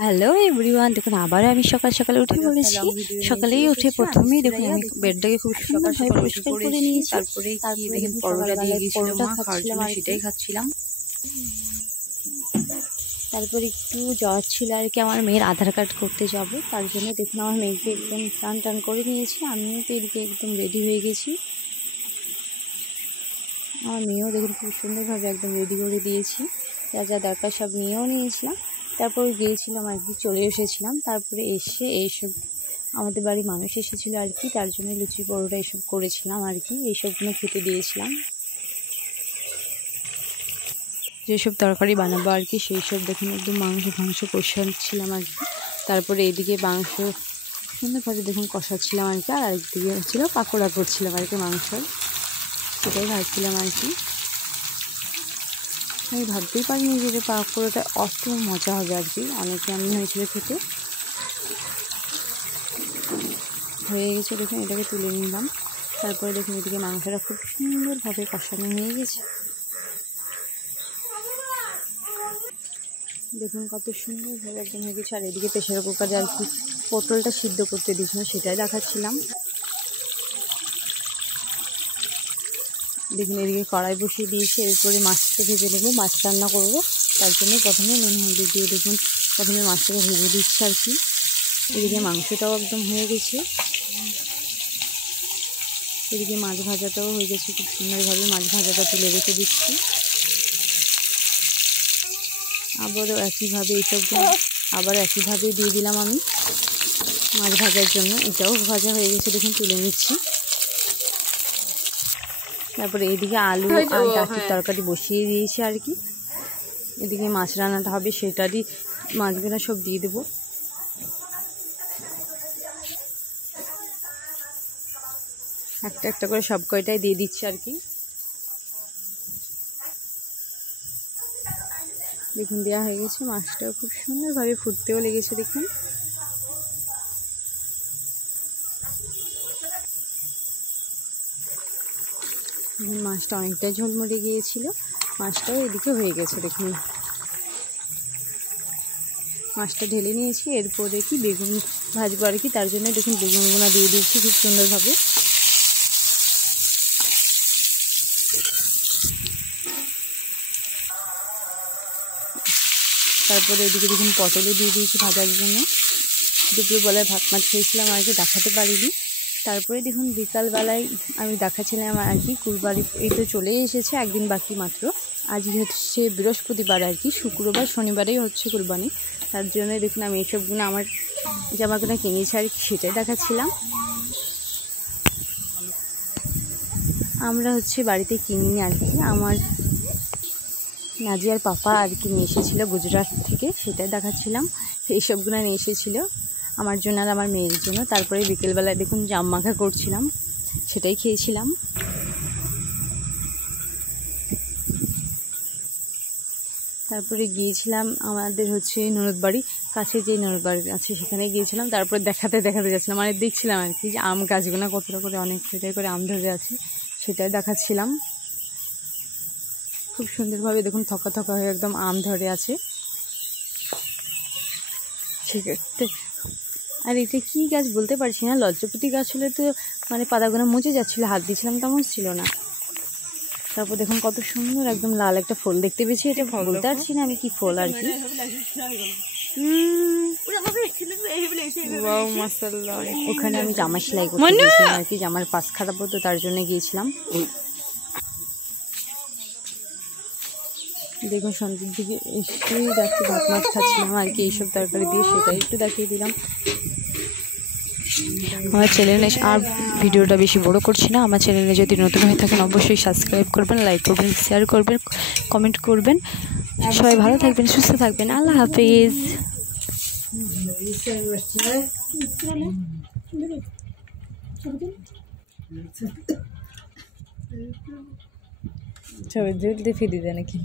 Hello everyone, দেখুন আবারও আমি সকাল সকালে উঠে পড়েছি। সকালেই উঠে প্রথমেই দেখুন আমি বেডটাকে খুব সুন্দরভাবে পরিষ্কার করে নিয়েছি। তারপরে দেখুন পরোটা দিয়ে গিয়েছিল মা খাওয়ার জন্য, সেটাই খাচ্ছিলাম। তারপর একটু জ্বর ছিল আর কি, আমার মেয়ের আধার কার্ড করতে যাব, তার জন্য দেখুন আমার মেয়েকে একদম স্নান টান করে নিয়েছি। আমিও তো এদিকে একদম রেডি হয়ে গেছি। আমার মেয়েও দেখুন খুব সুন্দরভাবে একদম রেডি করে দিয়েছি, যা যা দরকার সব নিয়েও নিয়েছিলাম। তারপর গিয়েছিলাম আর কি, চলে এসেছিলাম। তারপরে এসে এইসব আমাদের বাড়ি মানুষ এসেছিলো আর কি, তার জন্য লুচি পরোটা এইসব করেছিলাম আর কি, এইসবগুলো খেতে দিয়েছিলাম। যেসব তরকারি বানাবো আর কি সেই সব দেখুন একদম মাংস কষাচ্ছিলাম আর কি। তারপরে এদিকে মাংস সুন্দরভাবে দেখুন কষাচ্ছিলাম আর কি, আর একদিকে হচ্ছিলো পাকোড়া করছিলাম আর কি মাংসর, সেটাই ভাজছিলাম আর কি। আমি ভাবতেই পারিনি যে পাকোড়াটা অত মজা হবে আর কি, অনেকে আমি হয়েছিল খেতে। হয়ে গেছে দেখুন, এটাকে তুলে নিলাম। তারপরে দেখুন এদিকে মাংসটা খুব সুন্দরভাবে কষানো হয়ে গেছে। দেখুন কত সুন্দরভাবে একদম হয়ে গেছে। আর এদিকে প্রেশার কুকারে আর কি পটলটা সিদ্ধ করতে দিয়েছিলাম, সেটাই দেখাচ্ছিলাম। দেখুন এদিকে কড়াই বসিয়ে দিয়েছি, এরপরে মাছটাকে ভেজে নেবো, মাছ রান্না করবো। তার জন্য প্রথমে নুন হলদি দিয়ে দেখুন প্রথমে মাছটাকে ভেজে দিচ্ছি আর কি। এদিকে মাংসটাও একদম হয়ে গেছে, এদিকে মাছ ভাজাটাও হয়ে গেছে। খুব সুন্দরভাবে মাছ ভাজাটা তুলে রেখে দিচ্ছি। আবারও একইভাবে এইসবগুলো আবার একইভাবে দিয়ে দিলাম আমি মাছ ভাজার জন্য। এটাও ভাজা হয়ে গেছে দেখুন, তুলে নিচ্ছি। তারপরে এদিকে আলু আর ডাঁটির তরকারি বসিয়ে দিয়েছি আর কি। এদিকে মাছ রান্নাটা হবে, সেটারই মাছগুলো সব দিয়ে দেবো। একটা একটা করে সব কয়টাই দিয়ে দিচ্ছি আর কি। দেখুন দেওয়া হয়ে গেছে, মাছটাও খুব সুন্দরভাবে ফুটতেও লেগেছে দেখুন। মাছটা অনেকটাই ঝোলমরে গিয়েছিল, মাছটাও এদিকে হয়ে গেছে দেখুন। মাছটা ঢেলে নিয়েছি, এরপরে কি বেগুন ভাজবো আর কি, তার জন্য দেখুন বেগুনগুলো দিয়ে দিচ্ছি খুব সুন্দরভাবে। তারপরে এদিকে দেখুন পটলও দিয়ে দিয়েছি ভাজার জন্য। দুপুরবেলায় ভাত মাছ খেয়েছিলাম আর কি, দেখাতে পারিনি। তারপরে দেখুন বিকালবেলায় আমি দেখাচ্ছিলাম আর কি কুরবানি এই তো চলেই এসেছে, একদিন বাকি মাত্র। আজকে হচ্ছে বৃহস্পতিবার আর কি, শুক্রবার শনিবারেই হচ্ছে কুরবানি। তার জন্য দেখুন আমি এইসবগুলো আমার জামাগুলো কিনেছি আর কি, সেটাই দেখাচ্ছিলাম। আমরা হচ্ছে বাড়িতে কিনিনি আর কি, আমার নাজিয়ার পাপা আর কি নিয়ে এসেছিলো গুজরাট থেকে, সেটাই দেখাচ্ছিলাম। এইসবগুলো নিয়ে এসেছিলো আমার জন্য আর আমার মেয়ের জন্য। তারপরে বিকেলবেলায় দেখুন জাম মাখা করছিলাম, সেটাই খেয়েছিলাম। তারপরে গিয়েছিলাম আমাদের হচ্ছে ননদ বাড়ি কাছে, যে ননদ বাড়ি আছে সেখানে গিয়েছিলাম। তারপরে দেখাতে যাচ্ছিলাম, মানে দেখছিলাম আর কি যে আম গাছগুলো কতটা করে অনেক সেটাই করে আম ধরে আছে, সেটাই দেখাচ্ছিলাম। খুব সুন্দরভাবে দেখুন থকা থকা হয়ে একদম আম ধরে আছে সেক্ষেত্রে। আর এটা কি গাছ বলতে পারছি না, লজ্জাপতি গাছ হলে তো মানে পাতাগুলো মুচে যাচ্ছিলো, হাত দিয়েছিলাম তেমন ছিল না। তারপর দেখুন কত সুন্দর একদম লাল একটা ফুল দেখতে পেয়েছি, এটা বলতে পারছি না আমি কি ফুল আর কি। ওখানে আমি জামা সেলাই করতে গিয়েছিলাম আর কি, জামার পাশ খারাপ হতো তার জন্য গিয়েছিলাম। দেখুন সন্ধ্যের দিকে এসেই দেখতে ভাত মাছ খাচ্ছিলাম আর কি এইসব তরকারি দিয়ে, সেটাই একটু দেখিয়ে দিলাম। আমার চ্যানেলে আর ভিডিওটা বেশি বড় করছি না। আমার চ্যানেলে যদি নতুন হয়ে থাকেন অবশ্যই সাবস্ক্রাইব করবেন, লাইক করবেন, শেয়ার করবেন, কমেন্ট করবেন। সবাই ভালো থাকবেন, সুস্থ থাকবেন, আল্লাহ হাফিজ। ছবি জলদি ফিরে দেয় নাকি?